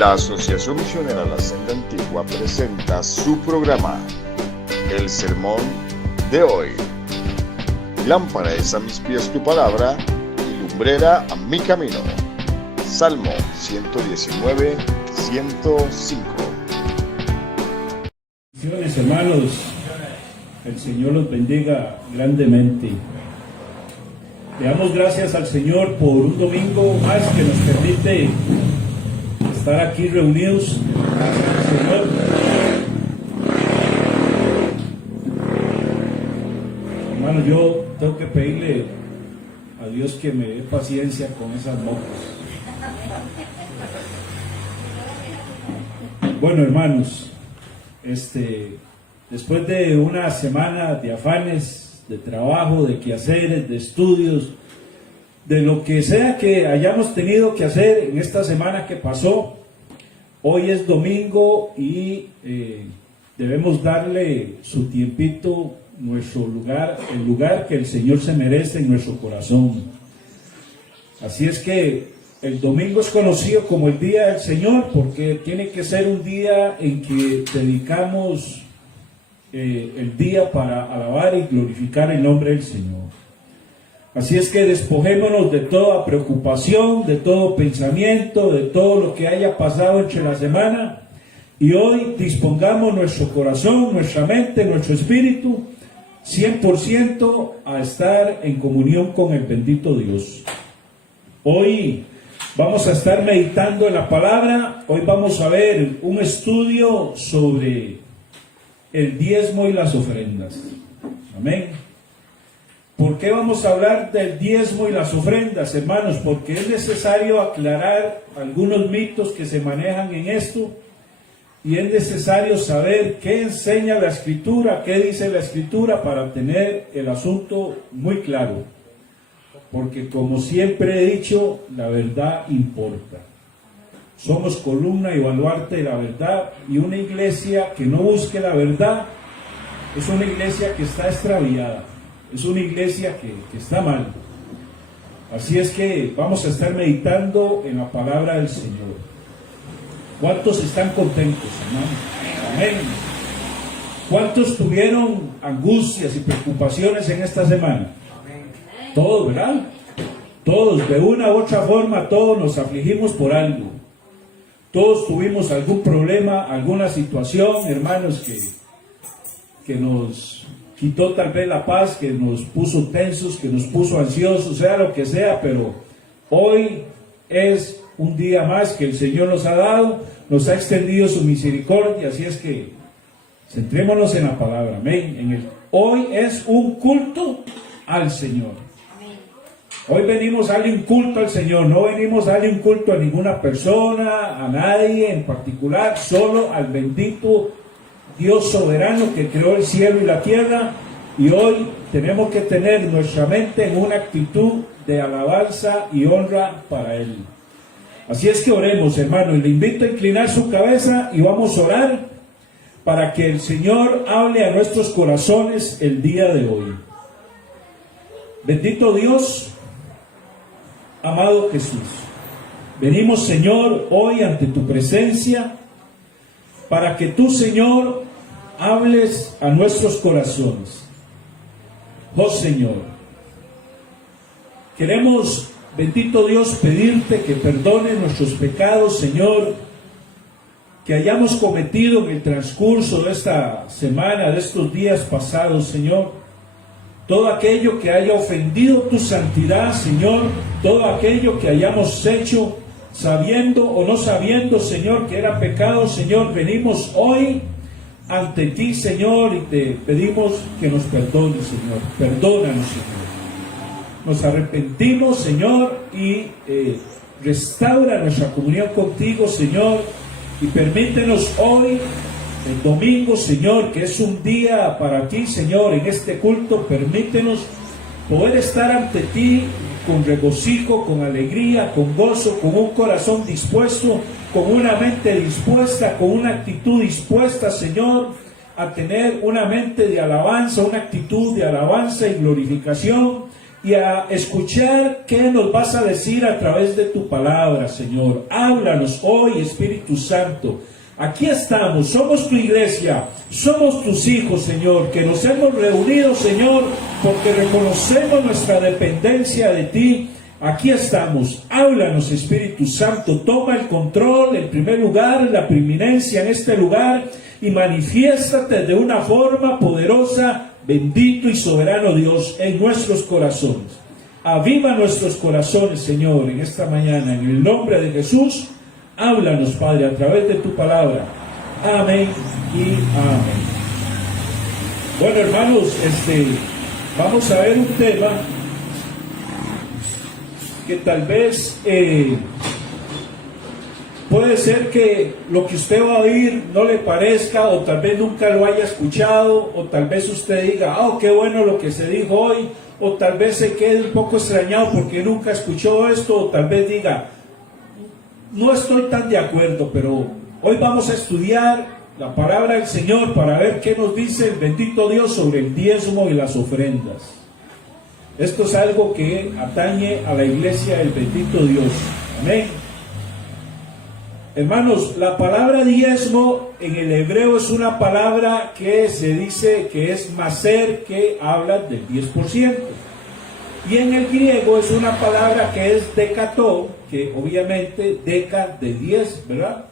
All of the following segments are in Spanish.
La Asociación Misionera La Senda Antigua presenta su programa, El Sermón de Hoy. Lámpara es a mis pies tu palabra y lumbrera a mi camino. Salmo 119, 105. Bendiciones, hermanos. El Señor los bendiga grandemente. Le damos gracias al Señor por un domingo más que nos permite estar aquí reunidos. Gracias al Señor. Hermano, yo tengo que pedirle a Dios que me dé paciencia con esas mocas. Bueno, hermanos, después de una semana de afanes, de trabajo, de quehaceres, de estudios, de lo que sea que hayamos tenido que hacer en esta semana que pasó, hoy es domingo y debemos darle su tiempito, nuestro lugar, el lugar que el Señor se merece en nuestro corazón. Así es que el domingo es conocido como el Día del Señor porque tiene que ser un día en que dedicamos el día para alabar y glorificar el nombre del Señor. Así es que despojémonos de toda preocupación, de todo pensamiento, de todo lo que haya pasado entre la semana y hoy dispongamos nuestro corazón, nuestra mente, nuestro espíritu 100% a estar en comunión con el bendito Dios. Hoy vamos a estar meditando en la palabra. Hoy vamos a ver un estudio sobre el diezmo y las ofrendas. Amén. ¿Por qué vamos a hablar del diezmo y las ofrendas, hermanos? Porque es necesario aclarar algunos mitos que se manejan en esto y es necesario saber qué enseña la Escritura, qué dice la Escritura para tener el asunto muy claro. Porque como siempre he dicho, la verdad importa. Somos columna y baluarte de la verdad, y una iglesia que no busque la verdad es una iglesia que está extraviada, es una iglesia que está mal. Así es que vamos a estar meditando en la palabra del Señor. ¿Cuántos están contentos, hermano? Amén. ¿Cuántos tuvieron angustias y preocupaciones en esta semana? Todos, ¿verdad? Todos, de una u otra forma, todos nos afligimos por algo. Todos tuvimos algún problema, alguna situación, hermanos, que nos quitó tal vez la paz, que nos puso tensos, que nos puso ansiosos, sea lo que sea, pero hoy es un día más que el Señor nos ha dado, nos ha extendido su misericordia, así es que centrémonos en la palabra, amén. Hoy es un culto al Señor. Hoy venimos a darle un culto al Señor, no venimos a darle un culto a ninguna persona, a nadie en particular, solo al bendito Dios soberano que creó el cielo y la tierra, y hoy tenemos que tener nuestra mente en una actitud de alabanza y honra para Él. Así es que oremos, hermano, y le invito a inclinar su cabeza y vamos a orar para que el Señor hable a nuestros corazones el día de hoy. Bendito Dios, amado Jesús, venimos, Señor, hoy ante tu presencia para que tú, Señor, hables a nuestros corazones. Oh Señor, queremos, bendito Dios, pedirte que perdone nuestros pecados, Señor, que hayamos cometido en el transcurso de esta semana, de estos días pasados, Señor. Todo aquello que haya ofendido tu santidad, Señor, todo aquello que hayamos hecho sabiendo o no sabiendo, Señor, que era pecado, Señor, venimos hoy ante ti, Señor, y te pedimos que nos perdones, Señor. Perdónanos, Señor. Nos arrepentimos, Señor, y restaura nuestra comunión contigo, Señor, y permítenos hoy, el domingo, Señor, que es un día para ti, Señor, en este culto, permítenos poder estar ante ti con regocijo, con alegría, con gozo, con un corazón dispuesto, con una mente dispuesta, con una actitud dispuesta, Señor, a tener una mente de alabanza, una actitud de alabanza y glorificación y a escuchar qué nos vas a decir a través de tu palabra, Señor. Háblanos hoy, Espíritu Santo. Aquí estamos, somos tu iglesia, somos tus hijos, Señor, que nos hemos reunido, Señor, porque reconocemos nuestra dependencia de ti. Aquí estamos, háblanos, Espíritu Santo, toma el control, en primer lugar, la preeminencia en este lugar, y manifiéstate de una forma poderosa, bendito y soberano Dios, en nuestros corazones. Aviva nuestros corazones, Señor, en esta mañana, en el nombre de Jesús. Háblanos, Padre, a través de tu palabra. Amén y amén. Bueno, hermanos, vamos a ver un tema que tal vez puede ser que lo que usted va a oír no le parezca, o tal vez nunca lo haya escuchado, o tal vez usted diga, qué bueno lo que se dijo hoy, o tal vez se quede un poco extrañado porque nunca escuchó esto, o tal vez diga, no estoy tan de acuerdo, pero hoy vamos a estudiar la palabra del Señor para ver qué nos dice el bendito Dios sobre el diezmo y las ofrendas. Esto es algo que atañe a la iglesia del bendito Dios. Amén. Hermanos, la palabra diezmo en el hebreo es una palabra que se dice que es maser, que habla del 10%. Y en el griego es una palabra que es decató, que obviamente deca de 10, ¿verdad?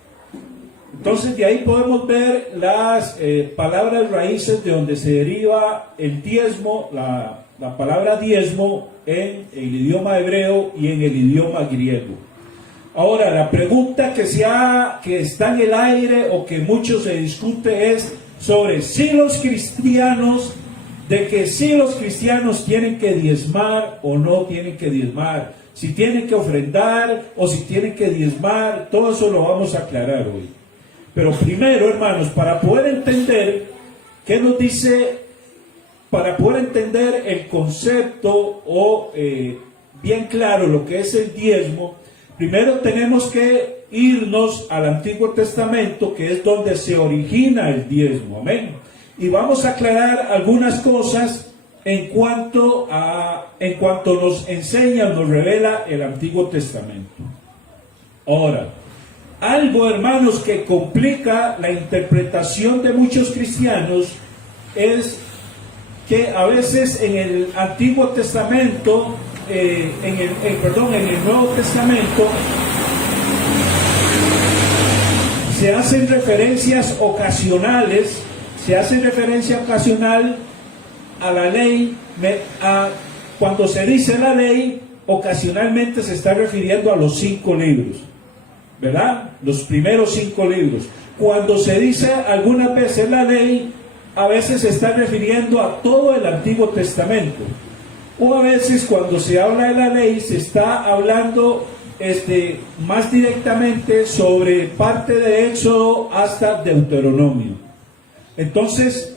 Entonces de ahí podemos ver las palabras raíces de donde se deriva el diezmo, la palabra diezmo en el idioma hebreo y en el idioma griego. Ahora, la pregunta que está en el aire o que mucho se discute es sobre si los cristianos tienen que diezmar o no tienen que diezmar, si tienen que ofrendar o si tienen que diezmar. Todo eso lo vamos a aclarar hoy. Pero primero, hermanos, para poder entender qué nos dice, para poder entender el concepto o bien claro lo que es el diezmo, primero tenemos que irnos al Antiguo Testamento, que es donde se origina el diezmo. Amén. Y vamos a aclarar algunas cosas en cuanto nos enseña, nos revela el Antiguo Testamento. Ahora, algo, hermanos, que complica la interpretación de muchos cristianos es que a veces en el Antiguo Testamento, en el Nuevo Testamento, se hacen referencias ocasionales. Se hace referencia ocasional a la ley. Cuando se dice la ley, ocasionalmente se está refiriendo a los 5 libros, ¿verdad? Los primeros 5 libros. Cuando se dice algunas veces la ley, a veces se está refiriendo a todo el Antiguo Testamento. O a veces cuando se habla de la ley, se está hablando más directamente sobre parte de Éxodo hasta Deuteronomio. Entonces,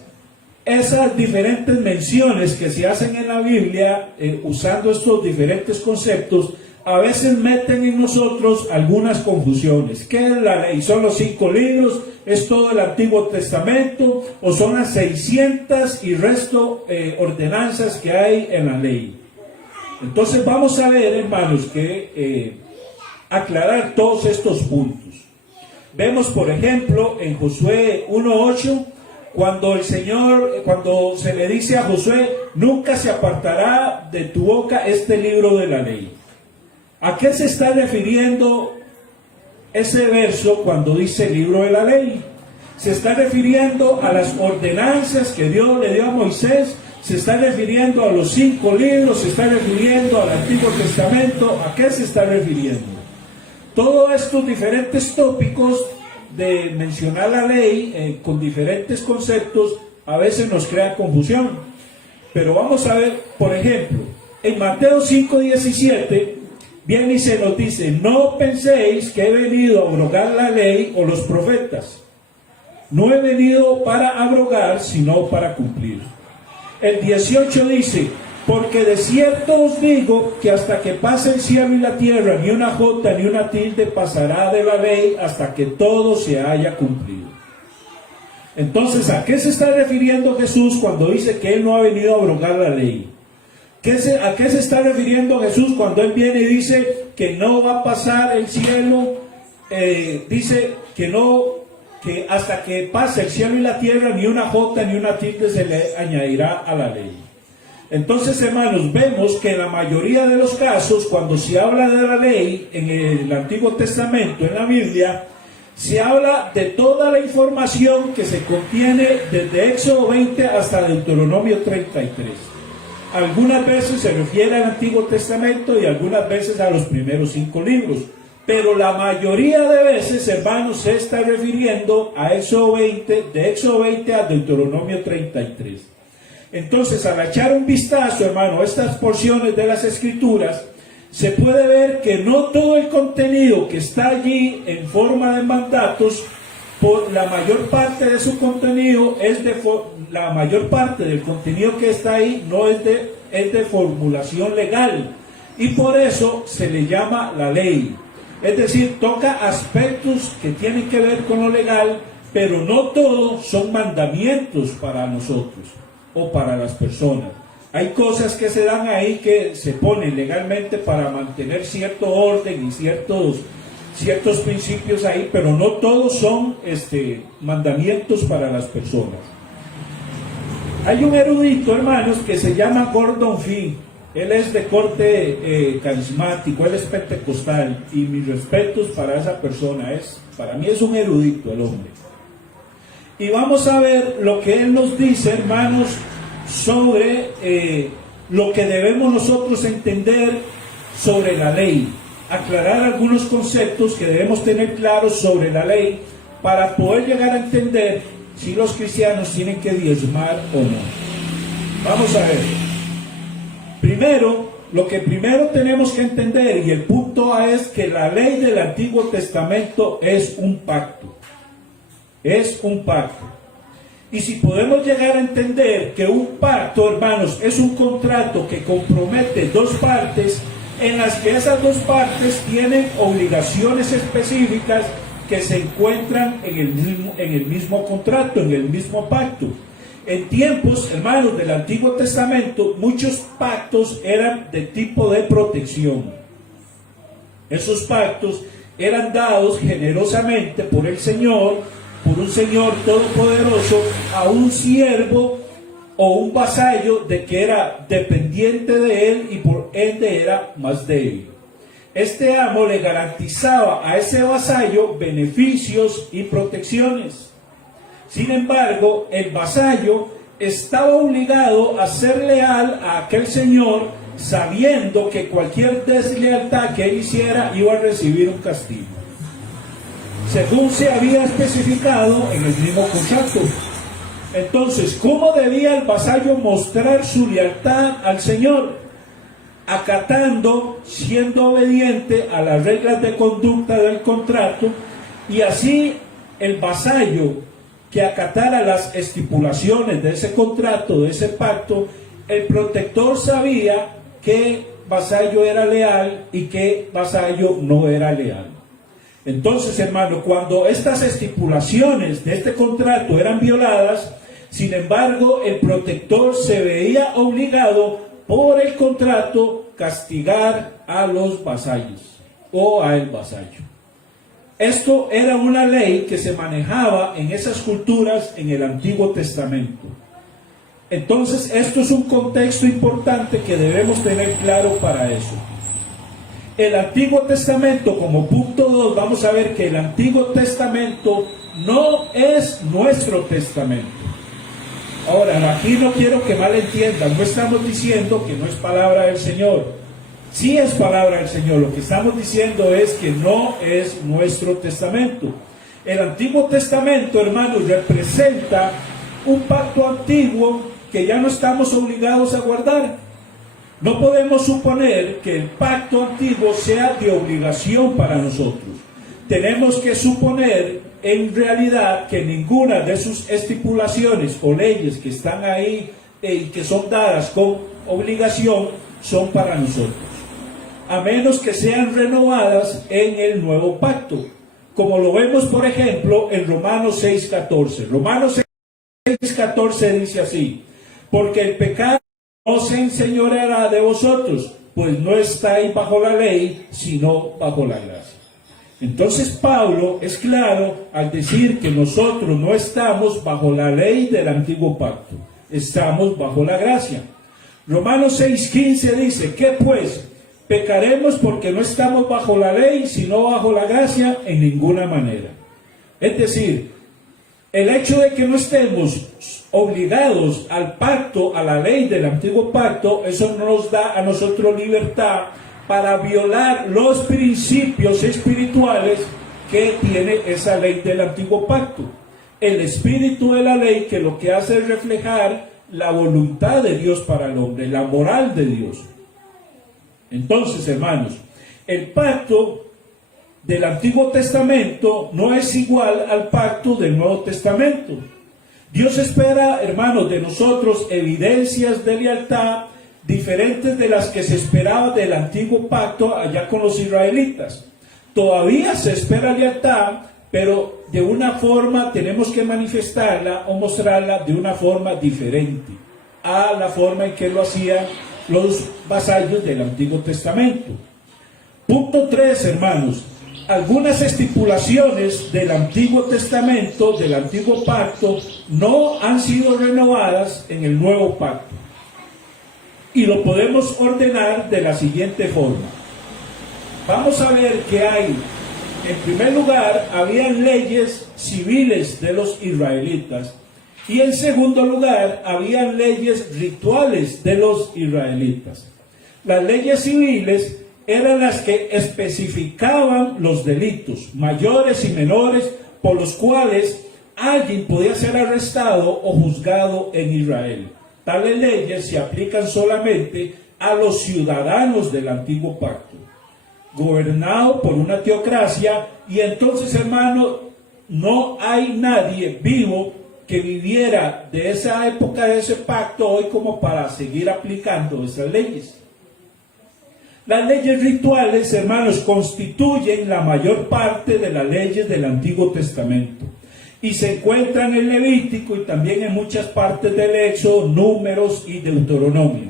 esas diferentes menciones que se hacen en la Biblia, usando estos diferentes conceptos, a veces meten en nosotros algunas confusiones. ¿Qué es la ley? ¿Son los 5 libros? ¿Es todo el Antiguo Testamento? ¿O son las 600 y resto ordenanzas que hay en la ley? Entonces vamos a ver, hermanos, que aclarar todos estos puntos. Vemos, por ejemplo, en Josué 1:8, cuando se le dice a Josué, nunca se apartará de tu boca este libro de la ley. ¿A qué se está refiriendo ese verso cuando dice libro de la ley? Se está refiriendo a las ordenanzas que Dios le dio a Moisés, se está refiriendo a los 5 libros, se está refiriendo al Antiguo Testamento. ¿A qué se está refiriendo? Todos estos diferentes tópicos de mencionar la ley con diferentes conceptos a veces nos crea confusión. Pero vamos a ver, por ejemplo, en Mateo 5:17 viene y se nos dice: no penséis que he venido a abrogar la ley o los profetas. No he venido para abrogar, sino para cumplir. El 18 dice: porque de cierto os digo que hasta que pase el cielo y la tierra, ni una jota ni una tilde pasará de la ley hasta que todo se haya cumplido. Entonces, ¿a qué se está refiriendo Jesús cuando dice que Él no ha venido a abrogar la ley? ¿A qué se está refiriendo Jesús cuando Él viene y dice que no va a pasar el cielo? Dice que hasta que pase el cielo y la tierra, ni una jota ni una tilde se le añadirá a la ley. Entonces, hermanos, vemos que en la mayoría de los casos, cuando se habla de la ley en el Antiguo Testamento, en la Biblia, se habla de toda la información que se contiene desde Éxodo 20 hasta Deuteronomio 33. Algunas veces se refiere al Antiguo Testamento y algunas veces a los primeros 5 libros. Pero la mayoría de veces, hermanos, se está refiriendo a Éxodo 20, de Éxodo 20 a Deuteronomio 33. Entonces, al echar un vistazo, hermano, a estas porciones de las Escrituras, se puede ver que no todo el contenido que está allí en forma de mandatos, por la mayor parte de su contenido la mayor parte del contenido que está ahí no es de formulación legal, y por eso se le llama la ley. Es decir, toca aspectos que tienen que ver con lo legal, pero no todos son mandamientos para nosotros o para las personas. Hay cosas que se dan ahí que se ponen legalmente para mantener cierto orden y ciertos principios ahí, pero no todos son mandamientos para las personas. Hay un erudito, hermanos, que se llama Gordon Fee. Él es de corte carismático, él es pentecostal, y mis respetos para esa persona. Para mí es un erudito el hombre. Y vamos a ver lo que él nos dice, hermanos, sobre lo que debemos nosotros entender sobre la ley. Aclarar algunos conceptos que debemos tener claros sobre la ley para poder llegar a entender si los cristianos tienen que diezmar o no. Vamos a ver. Primero, lo que primero tenemos que entender, y el punto A, es que la ley del Antiguo Testamento es un pacto. Es un pacto. Y si podemos llegar a entender que un pacto, hermanos, es un contrato que compromete dos partes, en las que esas dos partes tienen obligaciones específicas que se encuentran en el mismo contrato, en el mismo pacto. En tiempos, hermanos, del Antiguo Testamento, muchos pactos eran de tipo de protección. Esos pactos eran dados generosamente por el Señor, por un Señor todopoderoso, a un siervo o un vasallo de que era dependiente de él y por ende era más débil. Este amo le garantizaba a ese vasallo beneficios y protecciones. Sin embargo, el vasallo estaba obligado a ser leal a aquel señor, sabiendo que cualquier deslealtad que él hiciera iba a recibir un castigo, según se había especificado en el mismo contrato. Entonces, ¿cómo debía el vasallo mostrar su lealtad al Señor? Acatando, siendo obediente a las reglas de conducta del contrato, y así el vasallo que acatara las estipulaciones de ese contrato, de ese pacto, el protector sabía qué vasallo era leal y qué vasallo no era leal. Entonces, hermano, cuando estas estipulaciones de este contrato eran violadas, sin embargo, el protector se veía obligado por el contrato castigar a los vasallos o a el vasallo. Esto era una ley que se manejaba en esas culturas en el Antiguo Testamento. Entonces, esto es un contexto importante que debemos tener claro para eso. El Antiguo Testamento, como punto 2, vamos a ver que el Antiguo Testamento no es nuestro testamento. Ahora, aquí no quiero que mal entiendan, no estamos diciendo que no es palabra del Señor. Sí es palabra del Señor, lo que estamos diciendo es que no es nuestro testamento. El Antiguo Testamento, hermanos, representa un pacto antiguo que ya no estamos obligados a guardar. No podemos suponer que el pacto antiguo sea de obligación para nosotros. Tenemos que suponer en realidad que ninguna de sus estipulaciones o leyes que están ahí y que son dadas con obligación son para nosotros, a menos que sean renovadas en el nuevo pacto, como lo vemos por ejemplo en Romanos 6:14. Romanos 6:14 dice así: porque el pecado no se enseñoreará de vosotros, pues no estáis bajo la ley, sino bajo la gracia. Entonces Pablo es claro al decir que nosotros no estamos bajo la ley del antiguo pacto, estamos bajo la gracia. Romanos 6:15 dice, ¿qué pues? ¿Pecaremos porque no estamos bajo la ley, sino bajo la gracia? En ninguna manera. Es decir, el hecho de que no estemos obligados al pacto, a la ley del antiguo pacto, eso no nos da a nosotros libertad para violar los principios espirituales que tiene esa ley del antiguo pacto. El espíritu de la ley, que lo que hace es reflejar la voluntad de Dios para el hombre, la moral de Dios. Entonces, hermanos, el pacto del Antiguo Testamento no es igual al pacto del Nuevo Testamento. Dios espera, hermanos, de nosotros evidencias de lealtad diferentes de las que se esperaba del antiguo pacto allá con los israelitas. Todavía se espera lealtad, pero de una forma tenemos que manifestarla o mostrarla de una forma diferente a la forma en que lo hacían los vasallos del Antiguo Testamento. Punto 3, hermanos. Algunas estipulaciones del Antiguo Testamento, del Antiguo Pacto, no han sido renovadas en el Nuevo Pacto. Y lo podemos ordenar de la siguiente forma. Vamos a ver que hay, en primer lugar, habían leyes civiles de los israelitas. Y en segundo lugar, habían leyes rituales de los israelitas. Las leyes civiles eran las que especificaban los delitos, mayores y menores, por los cuales alguien podía ser arrestado o juzgado en Israel. Tales leyes se aplican solamente a los ciudadanos del antiguo pacto, gobernado por una teocracia, y entonces, hermano, no hay nadie vivo que viviera de esa época, de ese pacto, hoy como para seguir aplicando esas leyes. Las leyes rituales, hermanos, constituyen la mayor parte de las leyes del Antiguo Testamento y se encuentran en Levítico y también en muchas partes del Éxodo, Números y Deuteronomio.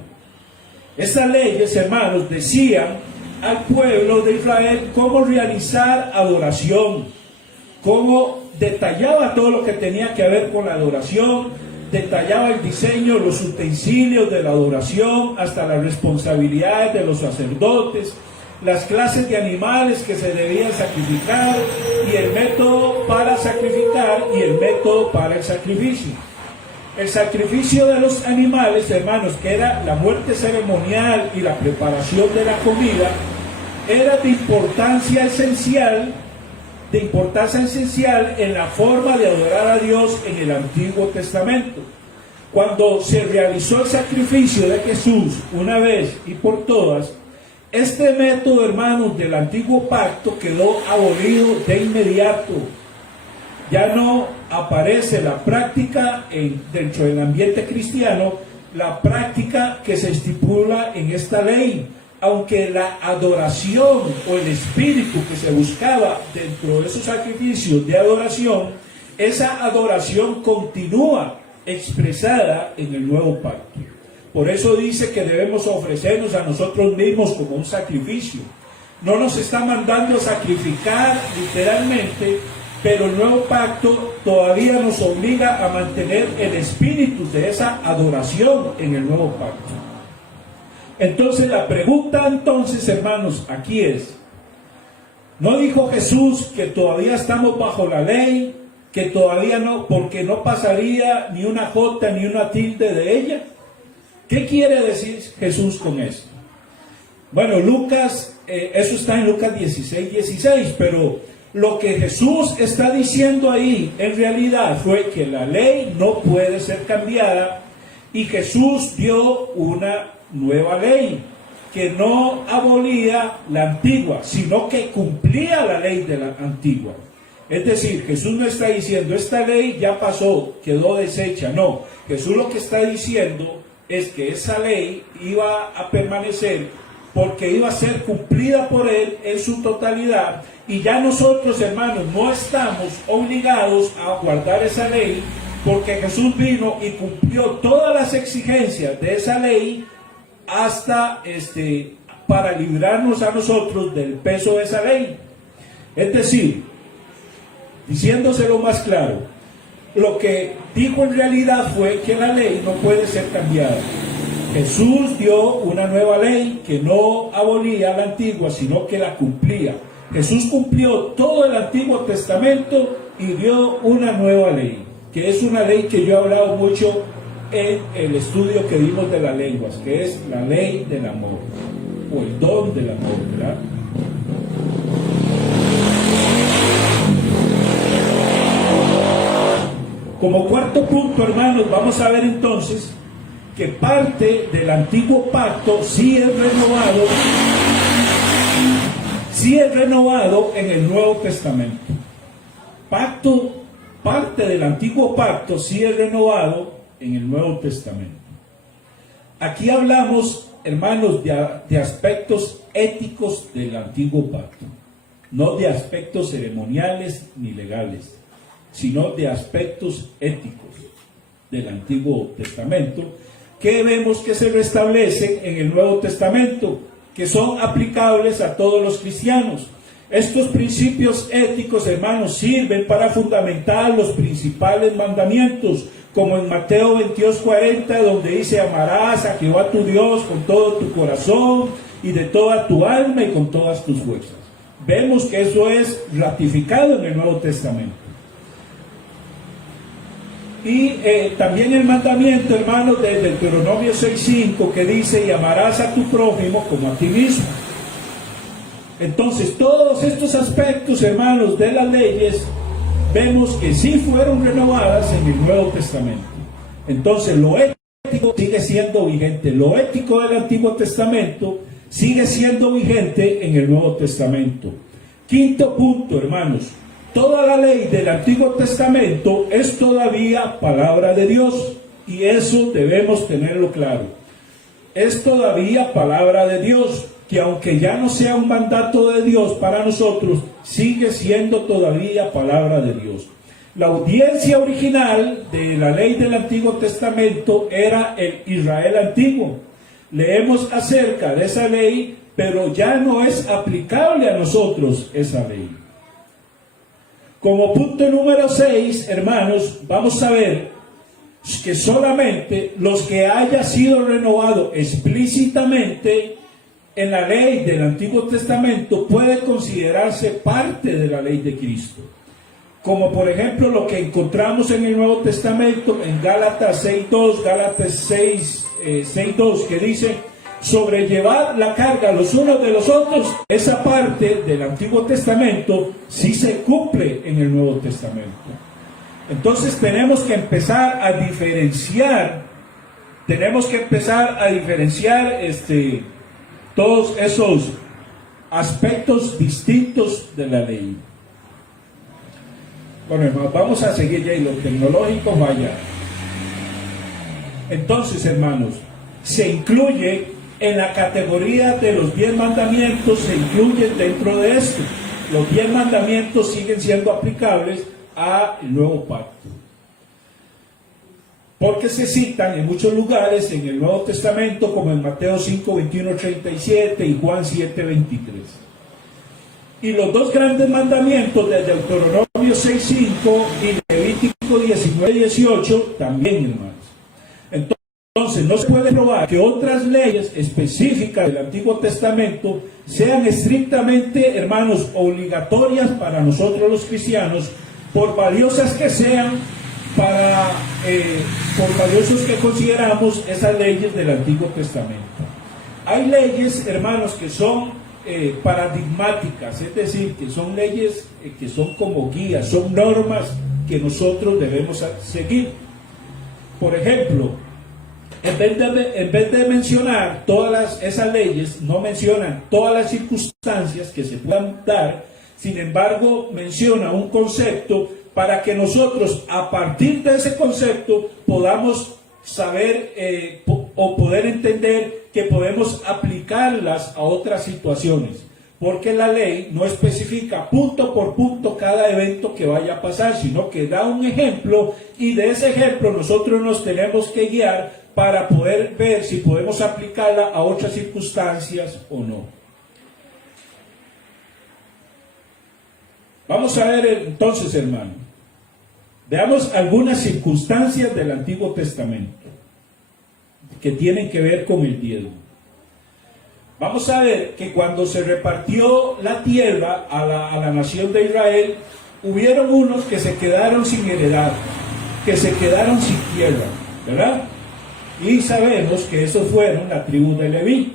Estas leyes, hermanos, decían al pueblo de Israel cómo realizar adoración, cómo detallaba todo lo que tenía que ver con la adoración, detallaba el diseño, los utensilios de la adoración, hasta las responsabilidades de los sacerdotes, las clases de animales que se debían sacrificar y el método para sacrificar y el método para el sacrificio. El sacrificio de los animales, hermanos, que era la muerte ceremonial y la preparación de la comida, era de importancia esencial en la forma de adorar a Dios en el Antiguo Testamento. Cuando se realizó el sacrificio de Jesús una vez y por todas, este método, hermanos, del Antiguo Pacto quedó abolido de inmediato. Ya no aparece la práctica dentro del ambiente cristiano, la práctica que se estipula en esta ley, aunque la adoración o el espíritu que se buscaba dentro de esos sacrificios de adoración, esa adoración continúa expresada en el Nuevo Pacto. Por eso dice que debemos ofrecernos a nosotros mismos como un sacrificio. No nos está mandando a sacrificar literalmente, pero el Nuevo Pacto todavía nos obliga a mantener el espíritu de esa adoración en el Nuevo Pacto. Entonces la pregunta, hermanos, aquí es, ¿no dijo Jesús que todavía estamos bajo la ley, que todavía no, porque no pasaría ni una jota ni una tilde de ella? ¿Qué quiere decir Jesús con esto? Bueno, eso está en Lucas 16:16, pero lo que Jesús está diciendo ahí en realidad fue que la ley no puede ser cambiada y Jesús dio una nueva ley que no abolía la antigua, sino que cumplía la ley de la antigua. Es decir, Jesús no está diciendo esta ley ya pasó, quedó deshecha. No, Jesús lo que está diciendo es que esa ley iba a permanecer porque iba a ser cumplida por Él en su totalidad, y ya nosotros, hermanos, no estamos obligados a guardar esa ley porque Jesús vino y cumplió todas las exigencias de esa ley hasta para librarnos a nosotros del peso de esa ley. Es decir, diciéndoselo más claro, lo que dijo en realidad fue que la ley no puede ser cambiada. Jesús dio una nueva ley que no abolía la antigua, sino que la cumplía. Jesús cumplió todo el Antiguo Testamento y dio una nueva ley, que es una ley que yo he hablado mucho en el estudio que dimos de las lenguas, que es la ley del amor, o el don del amor, ¿verdad? Como cuarto punto, hermanos, vamos a ver entonces que parte del antiguo pacto sí es renovado en el Nuevo Testamento. Parte del antiguo pacto sí es renovado en el Nuevo Testamento. Aquí hablamos, hermanos, de aspectos éticos del antiguo pacto, no de aspectos ceremoniales ni legales, sino de aspectos éticos del Antiguo Testamento, que vemos que se restablecen en el Nuevo Testamento, que son aplicables a todos los cristianos. Estos principios éticos, hermanos, sirven para fundamentar los principales mandamientos, como en Mateo 22:40, donde dice: amarás a Jehová tu Dios con todo tu corazón y de toda tu alma y con todas tus fuerzas. Vemos que eso es ratificado en el Nuevo Testamento. Y también el mandamiento, hermanos, de Deuteronomio 6:5, que dice: y amarás a tu prójimo como a ti mismo. Entonces, todos estos aspectos, hermanos, de las leyes, vemos que sí fueron renovadas en el Nuevo Testamento. Entonces, lo ético sigue siendo vigente. Lo ético del Antiguo Testamento sigue siendo vigente en el Nuevo Testamento. Quinto punto, hermanos. Toda la ley del Antiguo Testamento es todavía palabra de Dios, y eso debemos tenerlo claro. Es todavía palabra de Dios, que aunque ya no sea un mandato de Dios para nosotros, sigue siendo todavía palabra de Dios. La audiencia original de la ley del Antiguo Testamento era el Israel antiguo. Leemos acerca de esa ley, pero ya no es aplicable a nosotros esa ley. Como punto número 6, hermanos, vamos a ver que solamente los que haya sido renovado explícitamente en la ley del Antiguo Testamento puede considerarse parte de la ley de Cristo. Como por ejemplo lo que encontramos en el Nuevo Testamento en Gálatas 6:2, Gálatas 6:2, que dice: sobrellevar la carga los unos de los otros. Esa parte del Antiguo Testamento sí se cumple en el Nuevo Testamento. Entonces tenemos que empezar a diferenciar todos esos aspectos distintos de la ley. Bueno, hermanos, vamos a seguir ya, y lo tecnológico vaya. Entonces, hermanos, se incluye en la categoría de los 10 mandamientos, se incluyen dentro de esto. Los 10 mandamientos siguen siendo aplicables al nuevo pacto, porque se citan en muchos lugares en el Nuevo Testamento, como en Mateo 5:21-37 y Juan 7:23. Y los dos grandes mandamientos de Deuteronomio 6:5 y Levítico 19:18 también, hermanos. Entonces, no se puede probar que otras leyes específicas del Antiguo Testamento sean estrictamente, hermanos, obligatorias para nosotros los cristianos, por valiosas que sean, por valiosos que consideramos esas leyes del Antiguo Testamento. Hay leyes, hermanos, que son paradigmáticas, es decir, que son leyes que son como guías, son normas que nosotros debemos seguir. Por ejemplo, en vez de mencionar todas esas leyes, no mencionan todas las circunstancias que se puedan dar. Sin embargo, menciona un concepto para que nosotros, a partir de ese concepto, podamos saber o poder entender que podemos aplicarlas a otras situaciones. porque la ley no especifica punto por punto cada evento que vaya a pasar, sino que da un ejemplo, y de ese ejemplo nosotros nos tenemos que guiar para poder ver si podemos aplicarla a otras circunstancias o no. Vamos a ver entonces, hermano, veamos algunas circunstancias del Antiguo Testamento que tienen que ver con el diezmo. Vamos a ver que cuando se repartió la tierra a la nación de Israel, hubieron unos que se quedaron sin heredad, que se quedaron sin tierra, ¿verdad? Y sabemos que esos fueron la tribu de Leví,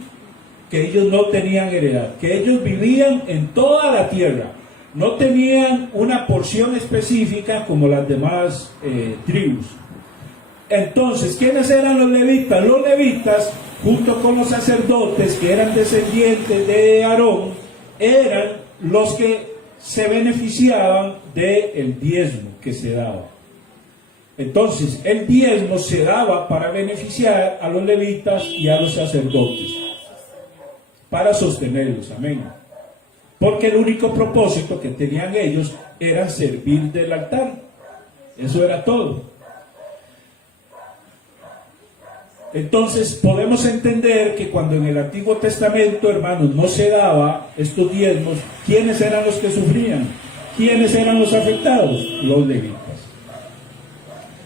que ellos no tenían heredad, que ellos vivían en toda la tierra, no tenían una porción específica como las demás tribus. Entonces, ¿quiénes eran los levitas? Los levitas, junto con los sacerdotes que eran descendientes de Aarón, eran los que se beneficiaban del diezmo que se daba. Entonces, el diezmo se daba para beneficiar a los levitas y a los sacerdotes, para sostenerlos, amén. Porque el único propósito que tenían ellos era servir del altar. Eso era todo. Entonces podemos entender que cuando en el Antiguo Testamento, hermanos, no se daba estos diezmos, ¿quiénes eran los que sufrían? ¿Quiénes eran los afectados? Los levitas.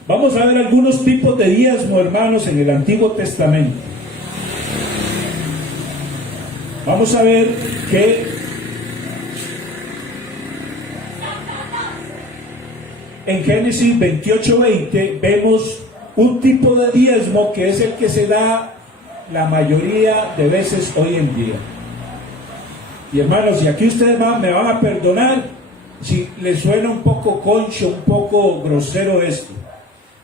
Vamos a ver algunos tipos de diezmo, hermanos, en el Antiguo Testamento. Vamos a ver que en Génesis 28:20 vemos un tipo de diezmo que es el que se da la mayoría de veces hoy en día. Y hermanos, y aquí ustedes me van a perdonar si les suena un poco concho, un poco grosero esto,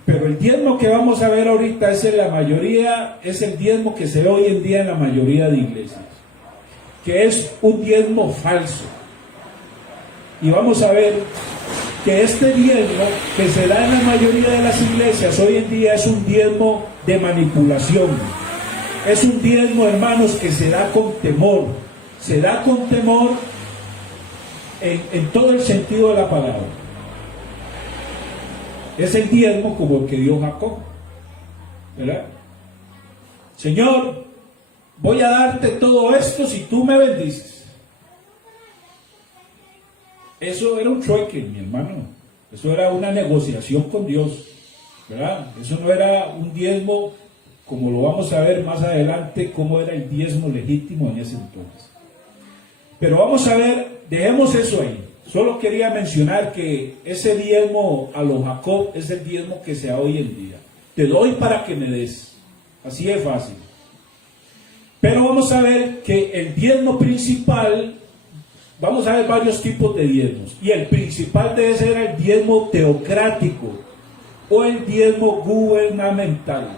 pero el diezmo que vamos a ver ahorita es el diezmo que se ve hoy en día en la mayoría de iglesias, que es un diezmo falso. Y vamos a ver que este diezmo que se da en la mayoría de las iglesias hoy en día es un diezmo de manipulación. Es un diezmo, hermanos, que se da con temor. Se da con temor en todo el sentido de la palabra. Es el diezmo como el que dio Jacob, ¿verdad? Señor, voy a darte todo esto si tú me bendices. Eso era un trueque, mi hermano. Eso era una negociación con Dios, ¿verdad? Eso no era un diezmo, como lo vamos a ver más adelante, cómo era el diezmo legítimo en ese entonces. Pero vamos a ver, dejemos eso ahí. Solo quería mencionar que ese diezmo a los Jacob es el diezmo que se da hoy en día. Te doy para que me des. Así es fácil. Pero vamos a ver que el diezmo principal, vamos a ver varios tipos de diezmos, y el principal debe ser el diezmo teocrático o el diezmo gubernamental.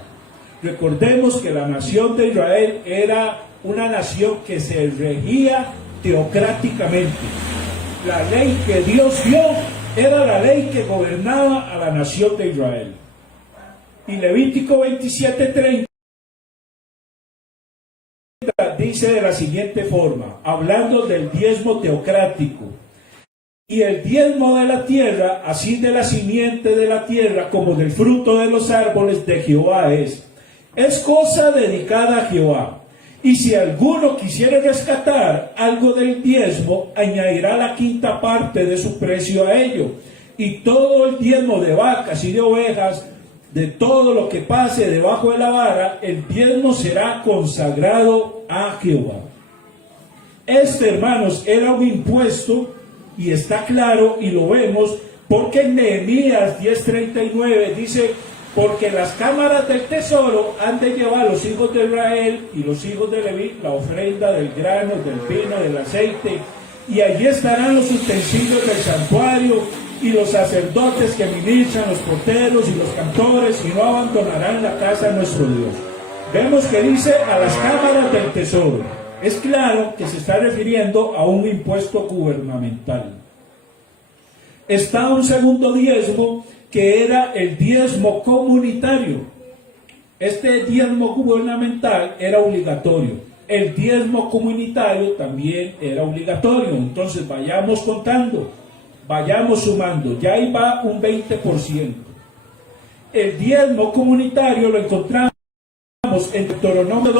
Recordemos que la nación de Israel era una nación que se regía teocráticamente. La ley que Dios dio era la ley que gobernaba a la nación de Israel. Y Levítico 27:30 dice de la siguiente forma, hablando del diezmo teocrático: y el diezmo de la tierra, así de la simiente de la tierra como del fruto de los árboles de Jehová es cosa dedicada a Jehová. Y si alguno quisiera rescatar algo del diezmo, añadirá la quinta parte de su precio a ello. Y todo el diezmo de vacas y de ovejas, de todo lo que pase debajo de la vara, el diezmo será consagrado a Jehová. Este, hermanos, era un impuesto, y está claro, y lo vemos, porque en Nehemías 10:39 dice: porque las cámaras del tesoro han de llevar los hijos de Israel y los hijos de Leví la ofrenda del grano, del vino, del aceite, y allí estarán los utensilios del santuario, y los sacerdotes que ministran, los porteros y los cantores, y no abandonarán la casa de nuestro Dios. Vemos que dice a las cámaras del tesoro. Es claro que se está refiriendo a un impuesto gubernamental. Está un segundo diezmo, que era el diezmo comunitario. Este diezmo gubernamental era obligatorio. el diezmo comunitario también era obligatorio. Entonces vayamos contando, vayamos sumando, ya ahí va un 20%. El diezmo comunitario lo encontramos en Deuteronomio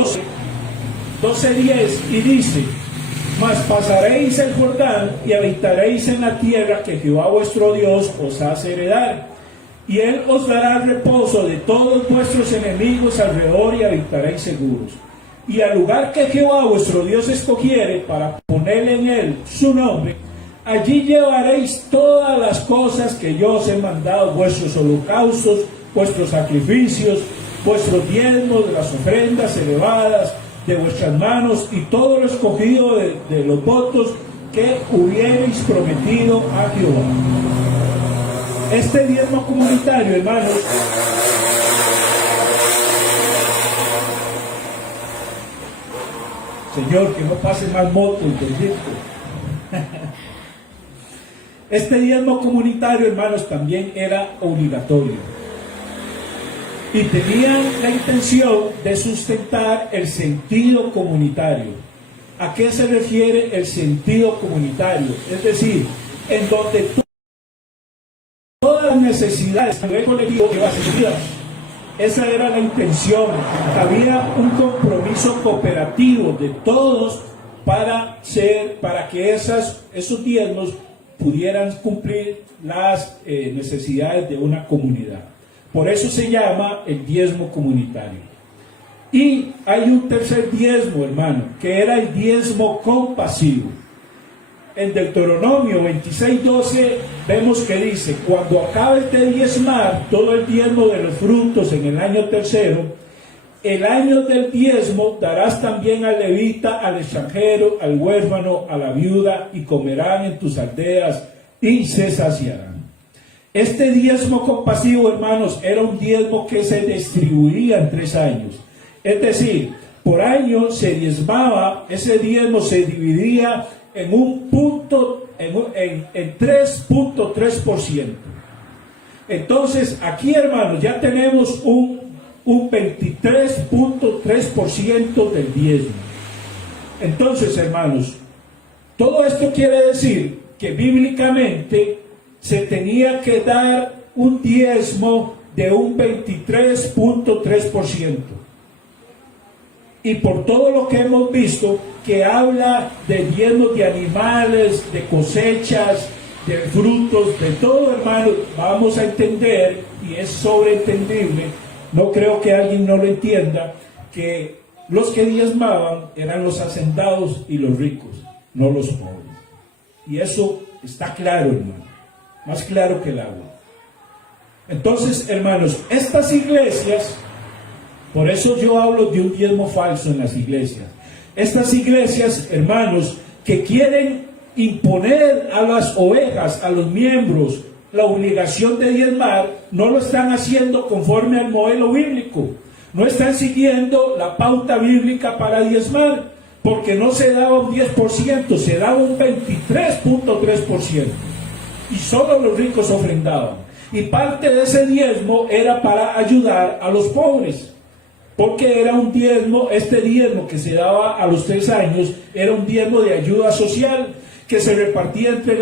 12:10 y dice: mas pasaréis el Jordán y habitaréis en la tierra que Jehová vuestro Dios os hace heredar, y él os dará reposo de todos vuestros enemigos alrededor, y habitaréis seguros. Y al lugar que Jehová vuestro Dios escogiere para ponerle en él su nombre, allí llevaréis todas las cosas que yo os he mandado, vuestros holocaustos, vuestros sacrificios, vuestros diezmos, las ofrendas elevadas de vuestras manos, y todo lo escogido de los votos que hubierais prometido a Jehová. Este diezmo comunitario, hermanos, Señor, que no pase más motos, bendito. Este diezmo comunitario, hermanos, también era obligatorio. Y tenían la intención de sustentar el sentido comunitario. ¿A qué se refiere el sentido comunitario? Es decir, en donde todas las necesidades a nivel colectivo iban suplidas. Esa era la intención. Había un compromiso cooperativo de todos para que esos diezmos pudieran cumplir las necesidades de una comunidad. Por eso se llama el diezmo comunitario. Y hay un tercer diezmo, hermano, que era el diezmo compasivo. En Deuteronomio 26:12 vemos que dice: cuando acabes de diezmar todo el diezmo de los frutos en el año tercero, el año del diezmo darás también al levita, al extranjero, al huérfano, a la viuda, y comerán en tus aldeas y se saciarán. Este diezmo compasivo, hermanos, era un diezmo que se distribuía en 3 años. Es decir, por año se diezmaba, ese diezmo se dividía en 3.3%. Entonces, aquí, hermanos, ya tenemos un 23.3% del diezmo. Entonces, hermanos, todo esto quiere decir que bíblicamente se tenía que dar un diezmo de un 23.3%. Y por todo lo que hemos visto, que habla de diezmos de animales, de cosechas, de frutos, de todo, hermano, vamos a entender, y es sobreentendible, no creo que alguien no lo entienda, que los que diezmaban eran los hacendados y los ricos, no los pobres. Y eso está claro, hermano, más claro que el agua. Entonces, hermanos, estas iglesias, por eso yo hablo de un diezmo falso en las iglesias. Estas iglesias, hermanos, que quieren imponer a las ovejas, a los miembros, la obligación de diezmar, no lo están haciendo conforme al modelo bíblico. No están siguiendo la pauta bíblica para diezmar, porque no se daba un 10%, se daba un 23.3%. Y solo los ricos ofrendaban. Y parte de ese diezmo era para ayudar a los pobres. Porque era un diezmo, este diezmo que se daba a los 3 años, era un diezmo de ayuda social, que se repartía entre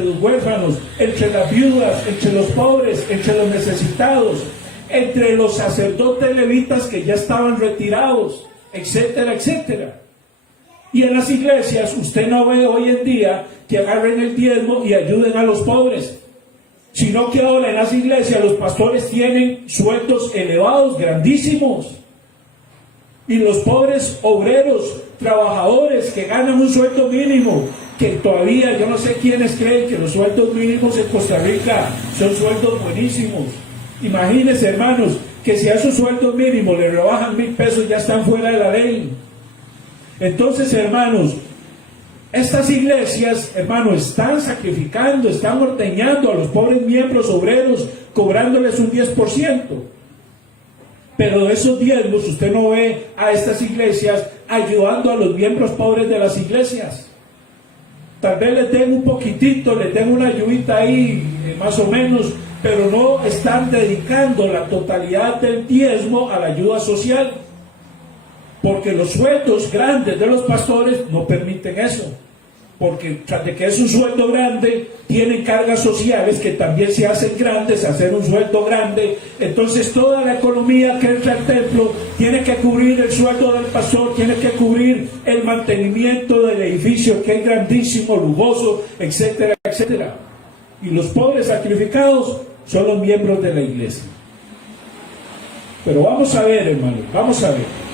los huérfanos, entre las viudas, entre los pobres, entre los necesitados, entre los sacerdotes levitas que ya estaban retirados, etcétera, etcétera. Y en las iglesias, usted no ve hoy en día que agarren el diezmo y ayuden a los pobres, sino que ahora en las iglesias los pastores tienen sueldos elevados, grandísimos. Y los pobres obreros, trabajadores que ganan un sueldo mínimo, que todavía yo no sé quiénes creen que los sueldos mínimos en Costa Rica son sueldos buenísimos. Imagínense, hermanos, que si a esos sueldos mínimos le rebajan 1,000 pesos, ya están fuera de la ley. Entonces, hermanos, estas iglesias, hermanos, están sacrificando, están ordeñando a los pobres miembros obreros, cobrándoles un 10%. Pero de esos diezmos usted no ve a estas iglesias ayudando a los miembros pobres de las iglesias. Tal vez les den un poquitito, les den una ayudita ahí, más o menos, pero no están dedicando la totalidad del diezmo a la ayuda social. porque los sueldos grandes de los pastores no permiten eso. Porque tras de que es un sueldo grande, tienen cargas sociales que también se hacen grandes, hacer un sueldo grande. Entonces toda la economía que entra al templo tiene que cubrir el sueldo del pastor, tiene que cubrir el mantenimiento del edificio que es grandísimo, lujoso, etcétera, etcétera. Y los pobres sacrificados son los miembros de la iglesia. Pero vamos a ver, hermanos, vamos a ver.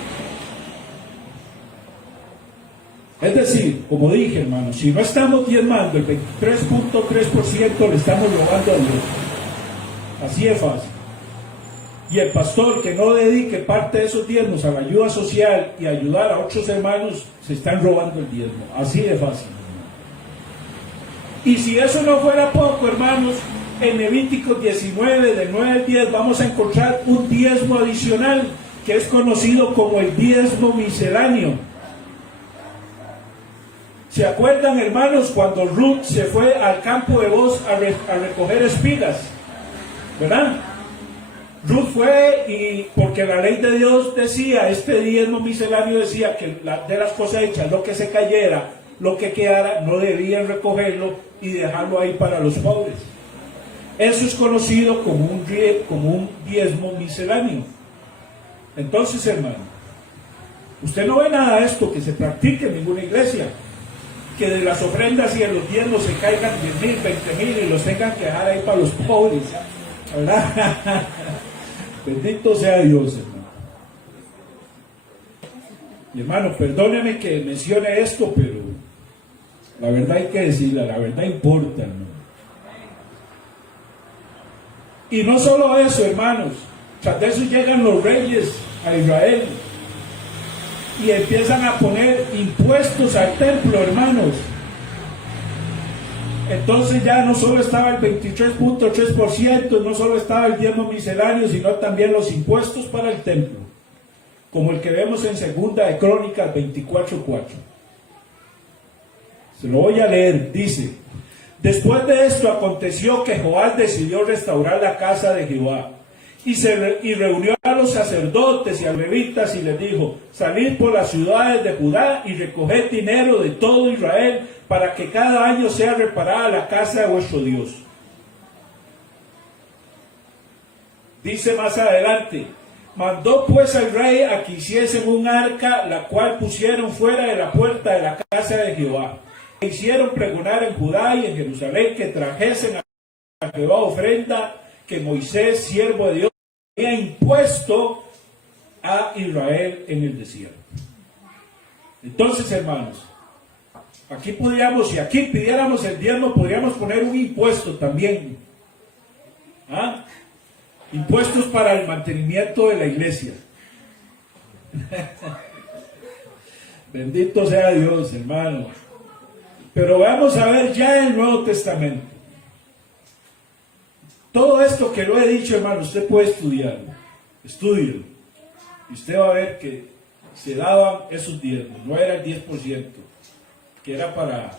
Es decir, como dije, hermanos, si no estamos diezmando el 23.3%, le estamos robando a Dios. Así es fácil. Y el pastor que no dedique parte de esos diezmos a la ayuda social y ayudar a otros hermanos, se están robando el diezmo. Así de fácil. Y si eso no fuera poco, hermanos, en Levíticos 19, del 9 al 10, vamos a encontrar un diezmo adicional que es conocido como el diezmo misceláneo. ¿Se acuerdan, hermanos, cuando Ruth se fue al campo de Boaz a recoger espigas? ¿Verdad? Ruth fue y porque la ley de Dios decía, este diezmo misceláneo decía que de las cosechas, lo que se cayera, lo que quedara, no debían recogerlo y dejarlo ahí para los pobres. Eso es conocido como un diezmo misceláneo. Entonces, hermano, usted no ve nada de esto que se practique en ninguna iglesia, que de las ofrendas y de los diezmos se caigan 10,000, 20,000 y los tengan que dejar ahí para los pobres, ¿verdad? Bendito sea Dios, hermano. Mi hermano, perdóneme que mencione esto, pero la verdad hay que decirla, la verdad importa, hermano. Y no solo eso, hermanos, tras de eso llegan los reyes a Israel y empiezan a poner impuestos al templo, hermanos. Entonces ya no solo estaba el 23.3%, no solo estaba el diezmo misceláneo, sino también los impuestos para el templo, como el que vemos en Segunda de Crónicas 24:4. Se lo voy a leer, dice: después de esto aconteció que Joás decidió restaurar la casa de Jehová. Y reunió a los sacerdotes y a los levitas y les dijo: salid por las ciudades de Judá y recoged dinero de todo Israel para que cada año sea reparada la casa de vuestro Dios. Dice más adelante: mandó pues al rey a que hiciesen un arca, la cual pusieron fuera de la puerta de la casa de Jehová. E hicieron pregonar en Judá y en Jerusalén que trajesen a Jehová ofrenda que Moisés, siervo de Dios, había impuesto a Israel en el desierto. Entonces, hermanos, aquí podríamos, si aquí pidiéramos el diezmo, podríamos poner un impuesto también. ¿Ah? Impuestos para el mantenimiento de la iglesia. Bendito sea Dios, hermano. Pero vamos a ver ya el Nuevo Testamento. Todo esto que lo he dicho, hermano, usted puede estudiarlo. Estúdielo. Y usted va a ver que se daban esos diezmos. No era el 10%, que era para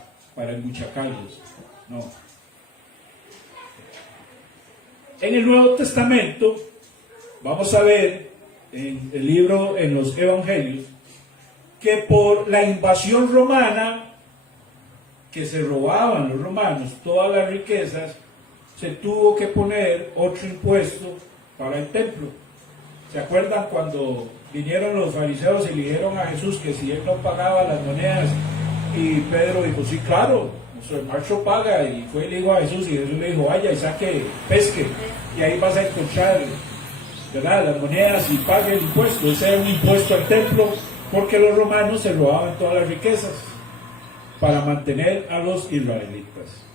enmuchacarlos. No. En el Nuevo Testamento, vamos a ver en el libro, en los Evangelios, que por la invasión romana, que se robaban los romanos todas las riquezas, se tuvo que poner otro impuesto para el templo. ¿Se acuerdan cuando vinieron los fariseos y le dijeron a Jesús que si él no pagaba las monedas? Y Pedro dijo: sí, claro, nuestro maestro paga. Y fue y le dijo a Jesús, y Jesús le dijo: vaya y saque, pesque, y ahí vas a encontrar, ¿verdad?, las monedas y pague el impuesto. Ese era un impuesto al templo, porque los romanos se robaban todas las riquezas para mantener a los israelitas.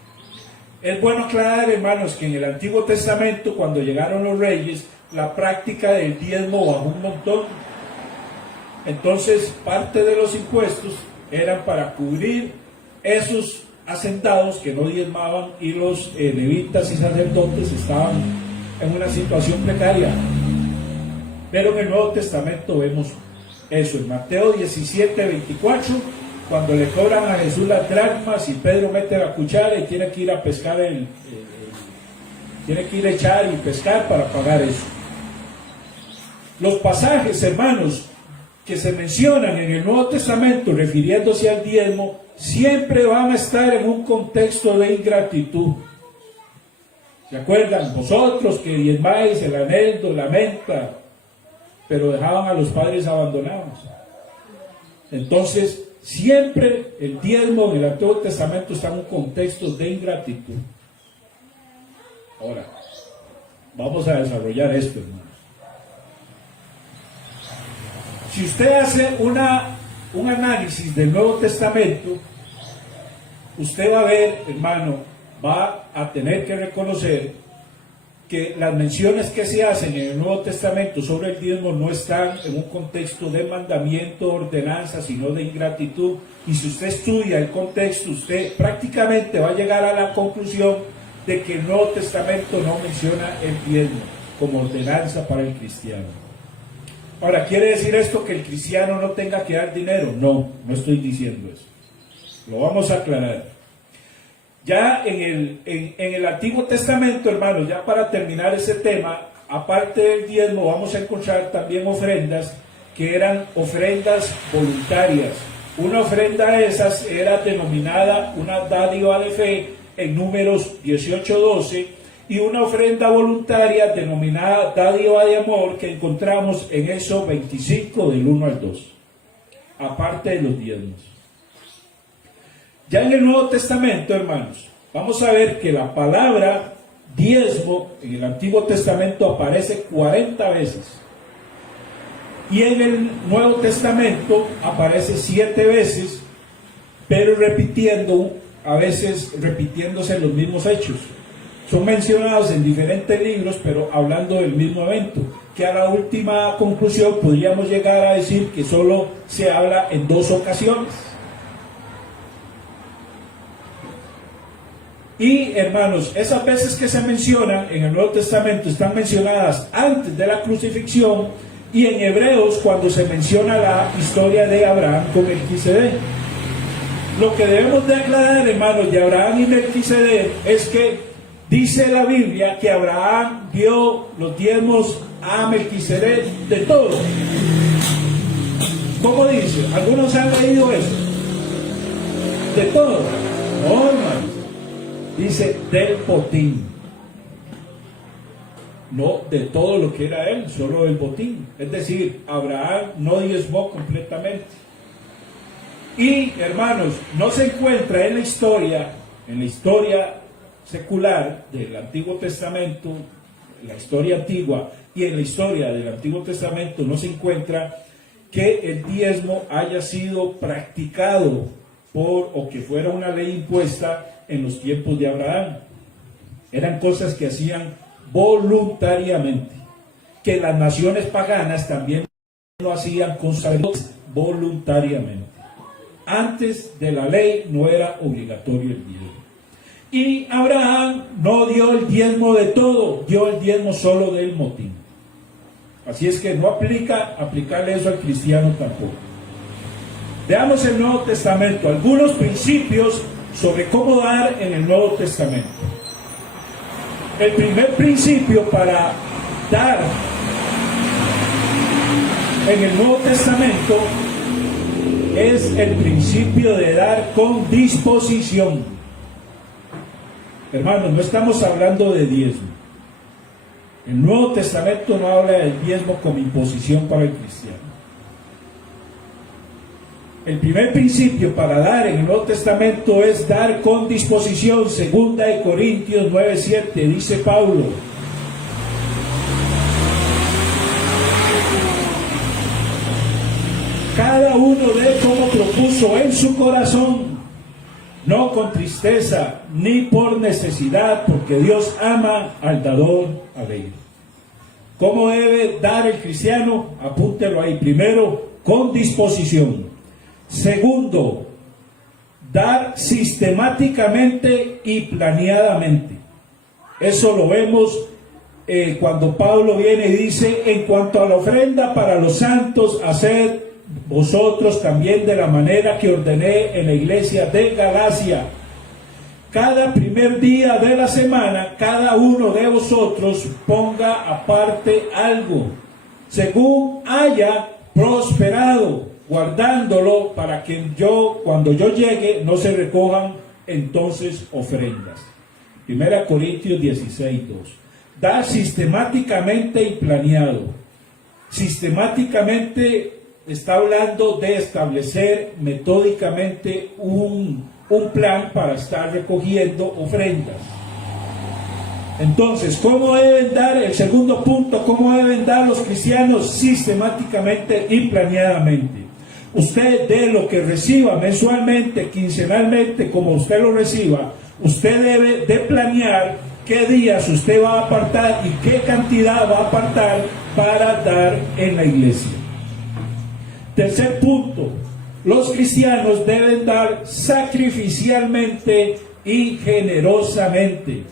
Es bueno aclarar, hermanos, que en el Antiguo Testamento, cuando llegaron los reyes, la práctica del diezmo bajó un montón. Entonces, parte de los impuestos eran para cubrir esos hacendados que no diezmaban, y los levitas y sacerdotes estaban en una situación precaria. Pero en el Nuevo Testamento vemos eso. En Mateo 17:24, cuando le cobran a Jesús las dracmas y Pedro mete la cuchara y tiene que ir a pescar tiene que ir a echar y pescar para pagar eso. Los pasajes, hermanos, que se mencionan en el Nuevo Testamento refiriéndose al diezmo siempre van a estar en un contexto de ingratitud. ¿Se acuerdan? Vosotros que diezmáis, el anhelo lamenta, pero dejaban a los padres abandonados. Entonces, siempre el diezmo en el Antiguo Testamento está en un contexto de ingratitud. Ahora, vamos a desarrollar esto, hermanos. Si usted hace un análisis del Nuevo Testamento, usted va a ver, hermano, va a tener que reconocer que las menciones que se hacen en el Nuevo Testamento sobre el diezmo no están en un contexto de mandamiento, ordenanza, sino de ingratitud. Y si usted estudia el contexto, usted prácticamente va a llegar a la conclusión de que el Nuevo Testamento no menciona el diezmo como ordenanza para el cristiano. Ahora, ¿quiere decir esto que el cristiano no tenga que dar dinero? No, no estoy diciendo eso. Lo vamos a aclarar. Ya en el Antiguo Testamento, hermanos, ya para terminar ese tema, aparte del diezmo, vamos a encontrar también ofrendas que eran ofrendas voluntarias. Una ofrenda de esas era denominada una dádiva de fe en Números 18:12, y una ofrenda voluntaria denominada dádiva de amor que encontramos en Éxodo 25 del 1 al 2, aparte de los diezmos. Ya en el Nuevo Testamento, hermanos, vamos a ver que la palabra diezmo en el Antiguo Testamento aparece 40 veces, y en el Nuevo Testamento aparece 7 veces, pero a veces repitiéndose los mismos hechos. Son mencionados en diferentes libros, pero hablando del mismo evento, que a la última conclusión podríamos llegar a decir que solo se habla en 2 ocasiones. Y hermanos, esas veces que se mencionan en el Nuevo Testamento están mencionadas antes de la crucifixión, y en Hebreos cuando se menciona la historia de Abraham con Melquisedec. Lo que debemos de aclarar, hermanos, de Abraham y Melquisedec es que dice la Biblia que Abraham dio los diezmos a Melquisedec de todo. ¿Cómo dice? ¿Algunos han leído eso? De todo. No, hermanos. Dice del botín. No de todo lo que era él, solo del botín. Es decir, Abraham no diezmó completamente. Y, hermanos, no se encuentra en la historia secular del Antiguo Testamento, la historia antigua, y en la historia del Antiguo Testamento no se encuentra que el diezmo haya sido practicado o que fuera una ley impuesta en los tiempos de Abraham. Eran cosas que hacían voluntariamente, que las naciones paganas también lo hacían con sacerdotes voluntariamente. Antes de la ley no era obligatorio el diezmo. Y Abraham no dio el diezmo de todo, dio el diezmo solo del motín. Así es que no aplica aplicarle eso al cristiano tampoco. Veamos el Nuevo Testamento, algunos principios sobre cómo dar en el Nuevo Testamento. El primer principio para dar en el Nuevo Testamento es el principio de dar con disposición. Hermanos, no estamos hablando de diezmo. El Nuevo Testamento no habla del diezmo como imposición para el cristiano. El primer principio para dar en el Nuevo Testamento es dar con disposición. 2 Corintios 9:7 dice Pablo: cada uno dé como propuso en su corazón, no con tristeza ni por necesidad, porque Dios ama al dador alegre. ¿Cómo debe dar el cristiano? Apúntelo ahí. Primero, con disposición. Segundo, dar sistemáticamente y planeadamente. Eso lo vemos cuando Pablo viene y dice: en cuanto a la ofrenda para los santos, haced vosotros también de la manera que ordené en la iglesia de Galacia. Cada primer día de la semana, cada uno de vosotros ponga aparte algo, según haya prosperado, guardándolo para que cuando yo llegue, no se recojan entonces ofrendas. 1 Corintios 16:2. Da sistemáticamente y planeado. Sistemáticamente está hablando de establecer metódicamente un plan para estar recogiendo ofrendas. Entonces, ¿cómo deben dar? El segundo punto, ¿cómo deben dar los cristianos? Sistemáticamente y planeadamente. Usted de lo que reciba mensualmente, quincenalmente, como usted lo reciba, usted debe de planear qué días usted va a apartar y qué cantidad va a apartar para dar en la iglesia. Tercer punto, los cristianos deben dar sacrificialmente y generosamente.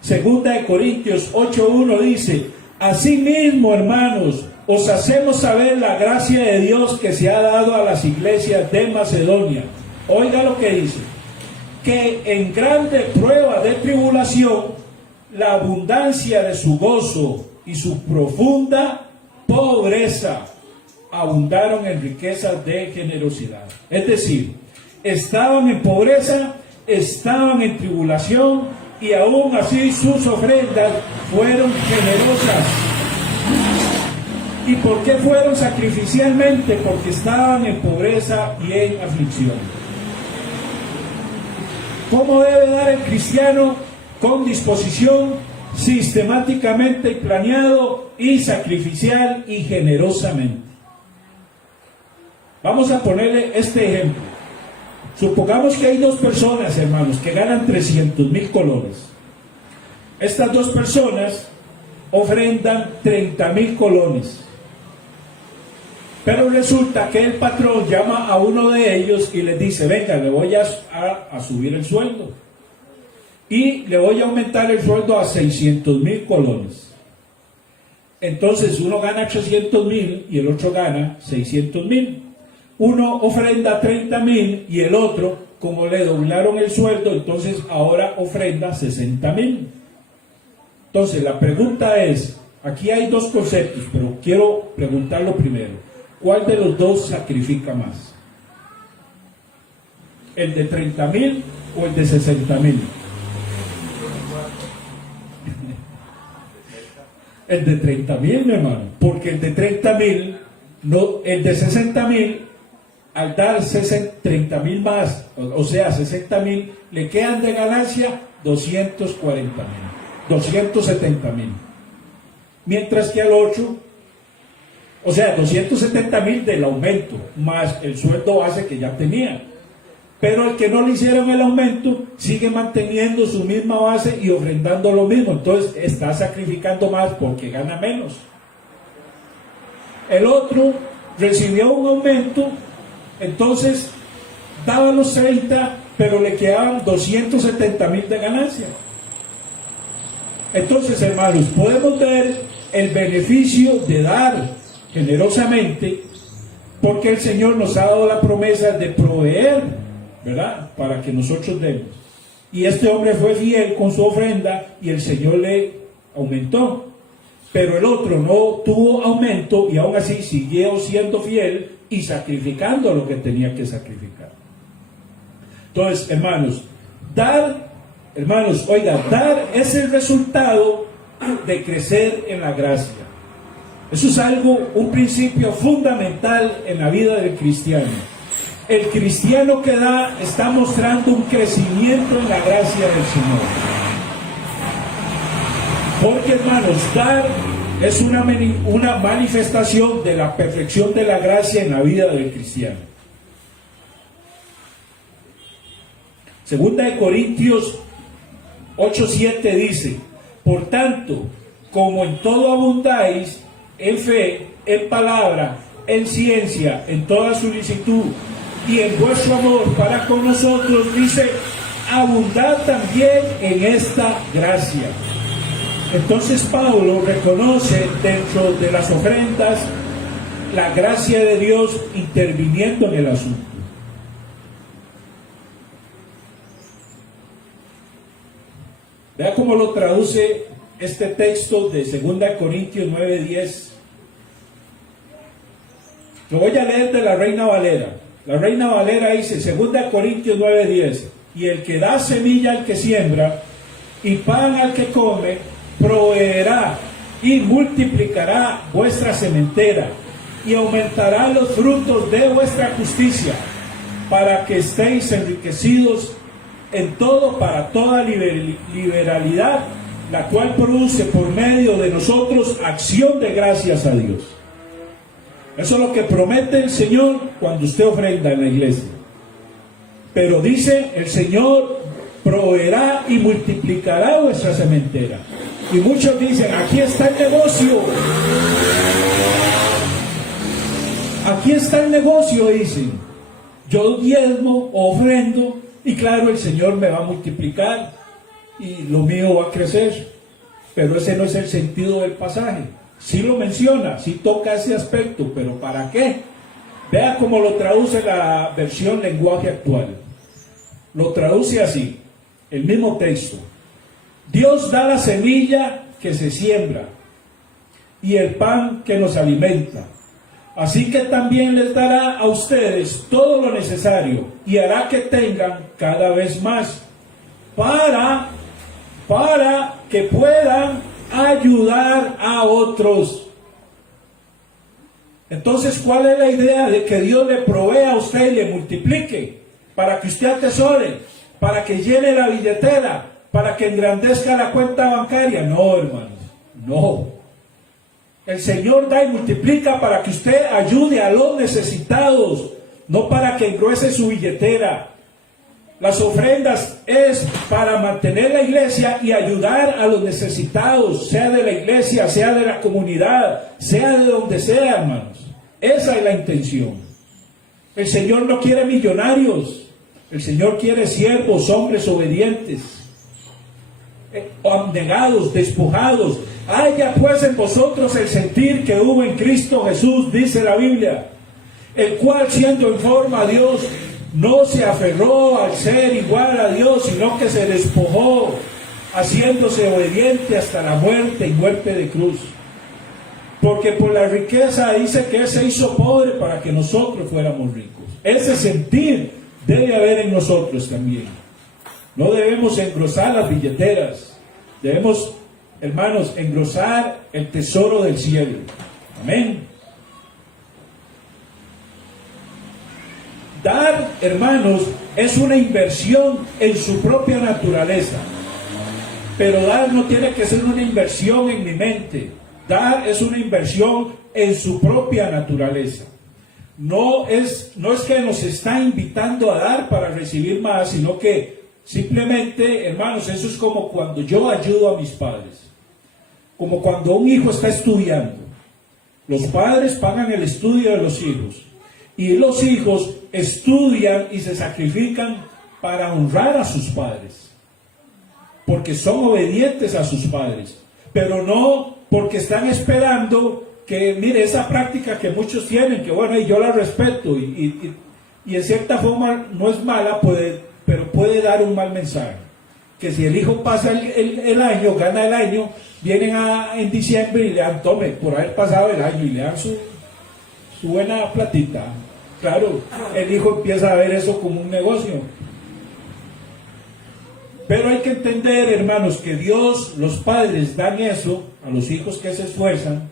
Segunda de Corintios 8:1 dice: asimismo, hermanos, os hacemos saber la gracia de Dios que se ha dado a las iglesias de Macedonia. Oiga lo que dice: que en grande prueba de tribulación, la abundancia de su gozo y su profunda pobreza abundaron en riquezas de generosidad. Es decir, estaban en pobreza, estaban en tribulación, y aún así sus ofrendas fueron generosas. ¿Y por qué fueron sacrificialmente? Porque estaban en pobreza y en aflicción. ¿Cómo debe dar el cristiano? Con disposición, sistemáticamente y planeado, y sacrificial y generosamente. Vamos a ponerle este ejemplo. Supongamos que hay dos personas, hermanos, que ganan 300,000 colones. Estas dos personas ofrendan 30,000 colones. Pero resulta que el patrón llama a uno de ellos y les dice: venga, le voy a subir el sueldo. Y le voy a aumentar el sueldo a 600,000 colones. Entonces uno gana 800,000 y el otro gana 600,000. Uno ofrenda 30,000 y el otro, como le doblaron el sueldo, entonces ahora ofrenda 60,000. Entonces la pregunta es, aquí hay dos conceptos, pero quiero preguntarlo primero: ¿cuál de los dos sacrifica más? ¿El de 30,000 o el de 60,000? El de 30,000, mi hermano, porque el de 30,000, no, el de 60,000, al dar 30,000 más, o sea 60,000, le quedan de ganancia 240,000, 270,000. Mientras que al otro, o sea, 270,000 del aumento, más el sueldo base que ya tenía. Pero el que no le hicieron el aumento sigue manteniendo su misma base y ofrendando lo mismo. Entonces está sacrificando más porque gana menos. El otro recibió un aumento, entonces daba los 30, pero le quedaban 270,000 de ganancia. Entonces, hermanos, podemos ver el beneficio de dar generosamente, porque el Señor nos ha dado la promesa de proveer, ¿verdad?, para que nosotros demos. Y este hombre fue fiel con su ofrenda y el Señor le aumentó. Pero el otro no tuvo aumento y aún así siguió siendo fiel y sacrificando lo que tenía que sacrificar. Entonces, hermanos, dar es el resultado de crecer en la gracia. Eso es un principio fundamental en la vida del cristiano. El cristiano que da está mostrando un crecimiento en la gracia del Señor. Porque, hermanos, dar es una manifestación de la perfección de la gracia en la vida del cristiano. Segunda de Corintios 8:7 dice: por tanto, como en todo abundáis, en fe, en palabra, en ciencia, en toda solicitud y en vuestro amor para con nosotros, dice, abundad también en esta gracia. Entonces Pablo reconoce dentro de las ofrendas la gracia de Dios interviniendo en el asunto. Vea cómo lo traduce este texto de 2 Corintios 9:10, Lo voy a leer de la Reina Valera. La Reina Valera dice, 2 Corintios 9:10, y el que da semilla al que siembra y pan al que come, proveerá y multiplicará vuestra sementera y aumentará los frutos de vuestra justicia, para que estéis enriquecidos en todo para toda liberalidad, la cual produce por medio de nosotros acción de gracias a Dios. Eso es lo que promete el Señor cuando usted ofrenda en la iglesia. Pero dice, el Señor proveerá y multiplicará vuestra sementera. Y muchos dicen, aquí está el negocio. Aquí está el negocio, dicen. Yo diezmo, ofrendo, y claro, el Señor me va a multiplicar y lo mío va a crecer. Pero ese no es el sentido del pasaje. Sí lo menciona, sí toca ese aspecto, pero ¿para qué? Vea cómo lo traduce la versión lenguaje actual. Lo traduce así, el mismo texto. Dios da la semilla que se siembra y el pan que nos alimenta. Así que también les dará a ustedes todo lo necesario y hará que tengan cada vez más para que puedan ayudar a otros. Entonces, ¿cuál es la idea de que Dios le provea a usted y le multiplique? Para que usted atesore, para que llene la billetera, para que engrandezca la cuenta bancaria. No, hermanos, no. El Señor da y multiplica para que usted ayude a los necesitados, no para que engruese su billetera. Las ofrendas es para mantener la iglesia y ayudar a los necesitados, sea de la iglesia, sea de la comunidad, sea de donde sea, hermanos. Esa es la intención. El Señor no quiere millonarios, el Señor quiere siervos, hombres obedientes, abnegados, despojados. Haya pues en vosotros el sentir que hubo en Cristo Jesús, dice la Biblia, el cual siendo en forma de Dios, no se aferró al ser igual a Dios, sino que se despojó, haciéndose obediente hasta la muerte y muerte de cruz. Porque por la riqueza dice que Él se hizo pobre para que nosotros fuéramos ricos. Ese sentir debe haber en nosotros también. No debemos engrosar las billeteras. Debemos, hermanos, engrosar el tesoro del cielo. Amén. Dar, hermanos, es una inversión en su propia naturaleza. Pero dar no tiene que ser una inversión en mi mente. Dar es una inversión en su propia naturaleza. No es que nos está invitando a dar para recibir más, sino que simplemente, hermanos, eso es como cuando yo ayudo a mis padres. Como cuando un hijo está estudiando. Los padres pagan el estudio de los hijos. Y los hijos estudian y se sacrifican para honrar a sus padres. Porque son obedientes a sus padres. Pero no porque están esperando que, mire, esa práctica que muchos tienen, que bueno, y yo la respeto, y en cierta forma no es mala, pero puede dar un mal mensaje. Que si el hijo pasa el año, gana el año, vienen en diciembre y le dan, tome, por haber pasado el año, y le dan su buena platita. Claro, el hijo empieza a ver eso como un negocio. Pero hay que entender, hermanos, que Dios, los padres, dan eso a los hijos que se esfuerzan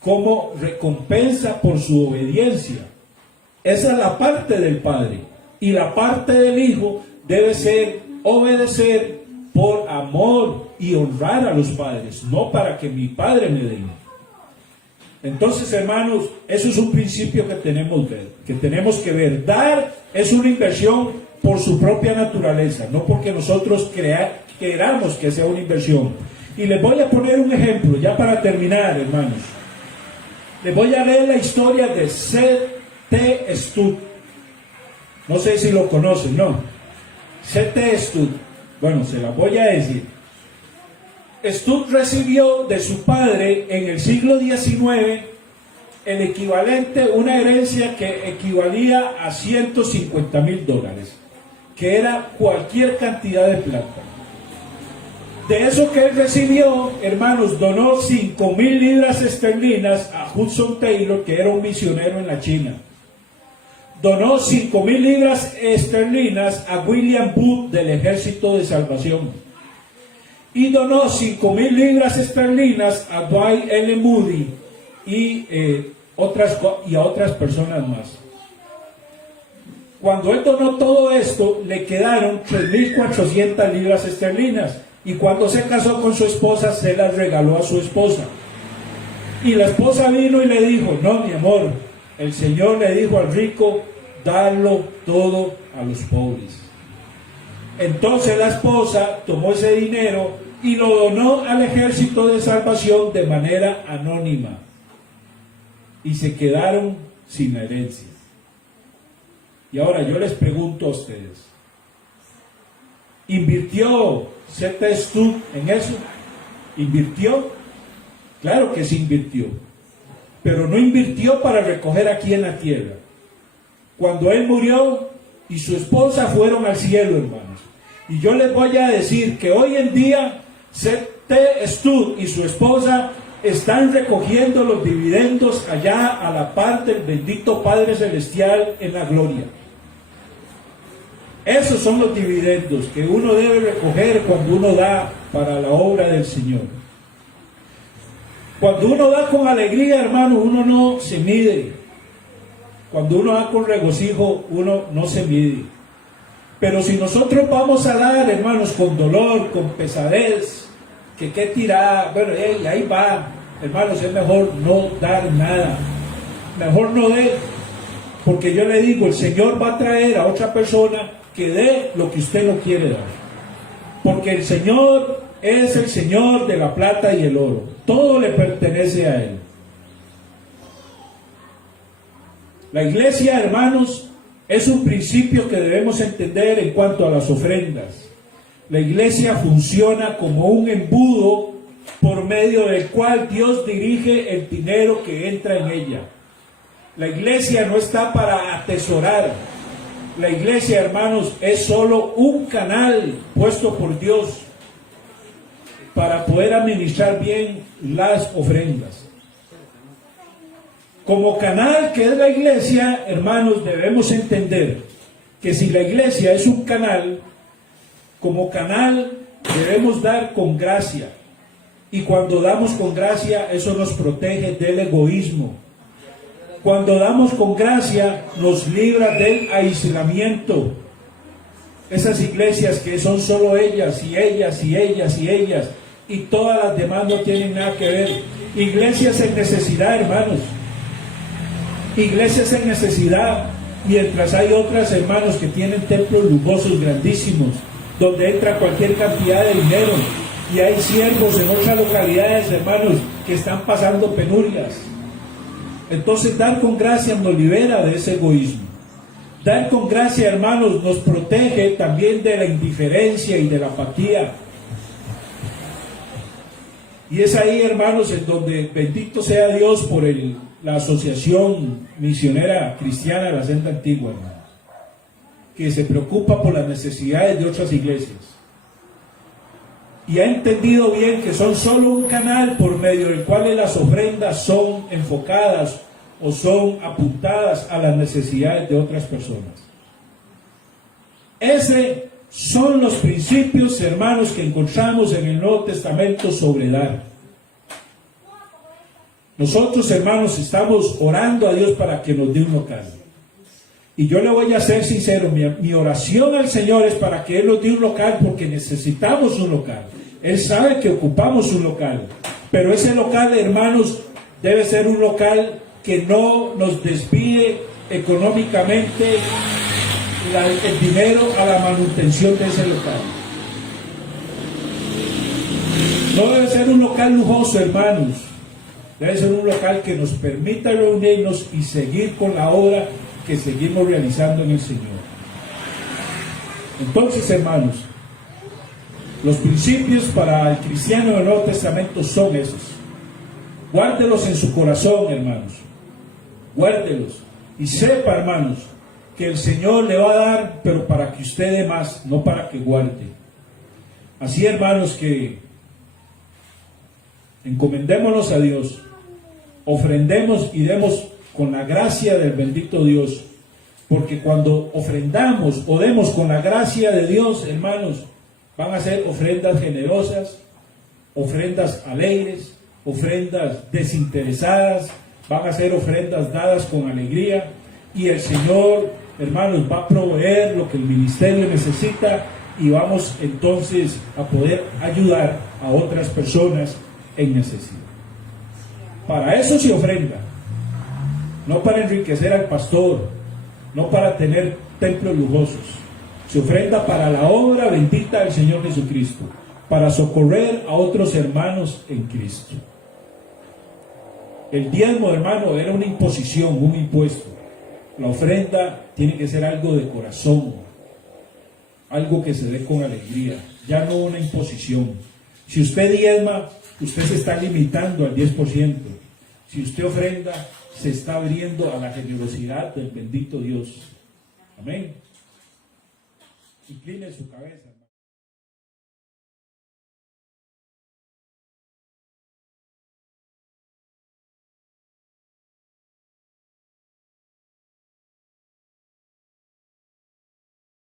como recompensa por su obediencia. Esa es la parte del padre. Y la parte del hijo debe ser obedecer por amor y honrar a los padres, no para que mi padre me dé. Entonces, hermanos, eso es un principio que tenemos que ver. Dar es una inversión por su propia naturaleza, no porque nosotros queramos que sea una inversión. Y les voy a poner un ejemplo, ya para terminar, hermanos. Les voy a leer la historia de C.T. Studd. No sé si lo conocen, ¿no? C.T. Studd. Bueno, se la voy a decir. Studd recibió de su padre en el siglo XIX el equivalente, una herencia que equivalía a $150,000, que era cualquier cantidad de plata. De eso que él recibió, hermanos, donó 5,000 libras esterlinas a Hudson Taylor, que era un misionero en la China. Donó 5,000 libras esterlinas a William Booth del Ejército de Salvación. Y donó 5,000 libras esterlinas a Dwight L. Moody y a otras personas más. Cuando él donó todo esto, le quedaron 3,400 libras esterlinas. Y cuando se casó con su esposa, se las regaló a su esposa. Y la esposa vino y le dijo: no, mi amor, el Señor le dijo al rico, darlo todo a los pobres. Entonces la esposa tomó ese dinero y lo donó al Ejército de Salvación de manera anónima. Y se quedaron sin la herencia. Y ahora yo les pregunto a ustedes, ¿invirtió Z. Studd en eso? ¿Invirtió? Claro que sí invirtió, pero no invirtió para recoger aquí en la tierra. Cuando él murió y su esposa fueron al cielo, hermanos, y yo les voy a decir que hoy en día Z. Studd y su esposa están recogiendo los dividendos allá a la par del bendito Padre Celestial en la gloria. Esos son los dividendos que uno debe recoger cuando uno da para la obra del Señor. Cuando uno da con alegría, hermano, uno no se mide. Cuando uno da con regocijo, uno no se mide. Pero si nosotros vamos a dar, hermanos, con dolor, con pesadez, que qué tirada, bueno, ahí va, hermanos, es mejor no dar nada. Mejor no dé, porque yo le digo, el Señor va a traer a otra persona que dé lo que usted no quiere dar, porque el Señor es el Señor de la plata y el oro, todo le pertenece a Él. La iglesia, hermanos, es un principio que debemos entender en cuanto a las ofrendas. La iglesia funciona como un embudo por medio del cual Dios dirige el dinero que entra en ella. La iglesia no está para atesorar. La iglesia, hermanos, es solo un canal puesto por Dios para poder administrar bien las ofrendas. Como canal que es la iglesia, hermanos, debemos entender que si la iglesia es un canal, como canal debemos dar con gracia. Y cuando damos con gracia, eso nos protege del egoísmo. Cuando damos con gracia, nos libra del aislamiento. Esas iglesias que son solo ellas y ellas y ellas y ellas, y todas las demás no tienen nada que ver. Iglesias en necesidad, hermanos. Iglesias en necesidad, mientras hay otras, hermanos, que tienen templos lujosos, grandísimos, donde entra cualquier cantidad de dinero. Y hay siervos en otras localidades, hermanos, que están pasando penurias. Entonces, dar con gracia nos libera de ese egoísmo. Dar con gracia, hermanos, nos protege también de la indiferencia y de la apatía. Y es ahí, hermanos, en donde, bendito sea Dios por la Asociación Misionera Cristiana de la Senda Antigua, hermano, que se preocupa por las necesidades de otras iglesias. Y ha entendido bien que son solo un canal por medio del cual las ofrendas son enfocadas o son apuntadas a las necesidades de otras personas. Esos son los principios, hermanos, que encontramos en el Nuevo Testamento sobre dar. Nosotros, hermanos, estamos orando a Dios para que nos dé un local. Y yo le voy a ser sincero, mi oración al Señor es para que Él nos dé un local, porque necesitamos un local. Él sabe que ocupamos un local, pero ese local, hermanos, debe ser un local que no nos desvíe económicamente el dinero a la manutención de ese local. No debe ser un local lujoso, hermanos. Debe ser un local que nos permita reunirnos y seguir con la obra que seguimos realizando en el Señor. Entonces, hermanos, los principios para el cristiano del Nuevo Testamento son esos. Guárdelos en su corazón, hermanos. Guárdelos. Y sepa, hermanos, que el Señor le va a dar, pero para que usted dé más, no para que guarde. Así, hermanos, que encomendémonos a Dios, ofrendemos y demos con la gracia del bendito Dios, porque cuando ofrendamos o demos con la gracia de Dios, hermanos, van a ser ofrendas generosas, ofrendas alegres, ofrendas desinteresadas, van a ser ofrendas dadas con alegría, y el Señor, hermanos, va a proveer lo que el ministerio necesita, y vamos entonces a poder ayudar a otras personas en necesidad. Para eso se ofrenda, no para enriquecer al pastor, no para tener templos lujosos. Se ofrenda para la obra bendita del Señor Jesucristo, para socorrer a otros hermanos en Cristo. El diezmo, hermano, era una imposición, un impuesto. La ofrenda tiene que ser algo de corazón, algo que se dé con alegría, ya no una imposición. Si usted diezma, usted se está limitando al 10%. Si usted ofrenda, se está abriendo a la generosidad del bendito Dios. Amén. Incline su cabeza.